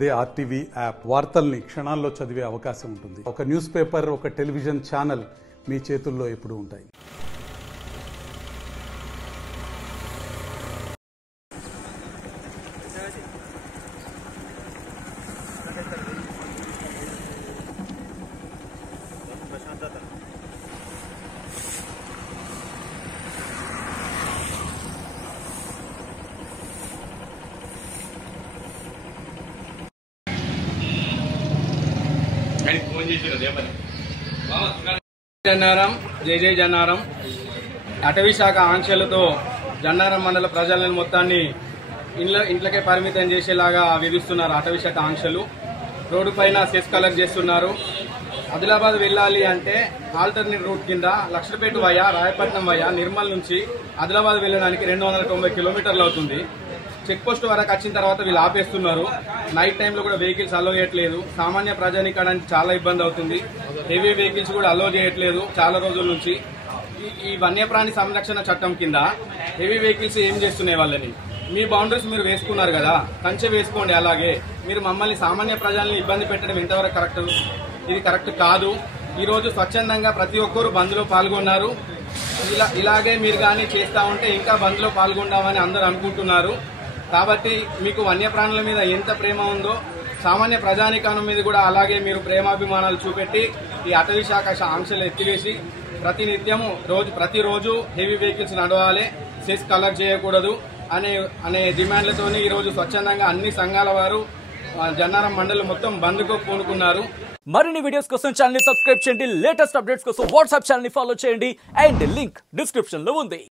అదే RTV app వార్తల్ని క్షణాల్లో చదివే అవకాశం ఉంటుంది. ఒక న్యూస్ పేపర్, ఒక టెలివిజన్ ఛానల్ మీ చేతుల్లో ఎప్పుడూ ఉంటాయి. జన్నారం జై జై జన్నారం. అటవీ శాఖ ఆంక్షలతో జన్నారం మండల ప్రజలను మొత్తాన్ని ఇంట్లకే పరిమితం చేసేలాగా విధిస్తున్నారు. అటవీ శాఖ ఆంక్షలు రోడ్డు పైన సెస్ కలెక్ట్ చేస్తున్నారు. ఆదిలాబాద్ వెళ్ళాలి అంటే ఆల్టర్నేట్ రూట్ కింద లక్షపేట వయా రాయపట్నం వయా నిర్మల్ నుంచి ఆదిలాబాద్ వెళ్ళడానికి 290 కిలోమీటర్లు అవుతుంది. చెక్ పోస్ట్ వరకు వచ్చిన తర్వాత వీళ్ళు ఆపేస్తున్నారు. నైట్ టైంలో కూడా వెహికల్స్ అలో చేయట్లేదు. సామాన్య ప్రజానికానికి చాలా ఇబ్బంది అవుతుంది. హెవీ వెహికల్స్ కూడా అలో చేయట్లేదు చాలా రోజుల నుంచి. ఈ వన్యప్రాణి సంరక్షణ చట్టం కింద హెవీ వెహికల్స్ ఏం చేస్తున్నాయి వాళ్ళని? మీ బౌండరీస్ మీరు వేసుకున్నారు కదా, కంచె వేసుకోండి. అలాగే మీరు మమ్మల్ని సామాన్య ప్రజల్ని ఇబ్బంది పెట్టడం ఎంతవరకు కరెక్ట్? ఇది కరెక్ట్ కాదు. ఈ రోజు స్వచ్ఛందంగా ప్రతి ఒక్కరూ బంద్లో పాల్గొన్నారు. ఇలాగే మీరు కానీ చేస్తా ఉంటే ఇంకా బంద్లో పాల్గొంటామని అందరూ అనుకుంటున్నారు. కాబట్టి మీకు వన్యప్రాణుల మీద ఎంత ప్రేమ ఉందో సామాన్య ప్రజానికానం మీద కూడా అలాగే మీరు ప్రేమాభిమానాలు చూపెట్టి ఈ అటవీ శాఖ ఆంక్షలు ఎత్తివేసి ప్రతినిత్యము ప్రతిరోజు హెవీ వెహికల్స్ నడవాలి, సెస్ కలెక్ట్ చేయకూడదు అనే డిమాండ్లతోని ఈరోజు స్వచ్ఛందంగా అన్ని సంఘాల వారు జన్నారం మండలి మొత్తం బంద్కు పూనుకున్నారు. మరిన్ని వీడియోస్ కోసం ఛానల్ ని సబ్స్క్రైబ్ చేయండి. లేటెస్ట్ అప్డేట్స్ కోసం వాట్సాప్ ఛానల్ ని ఫాలో చేయండి. అండ్ లింక్ డిస్క్రిప్షన్ లో ఉంది.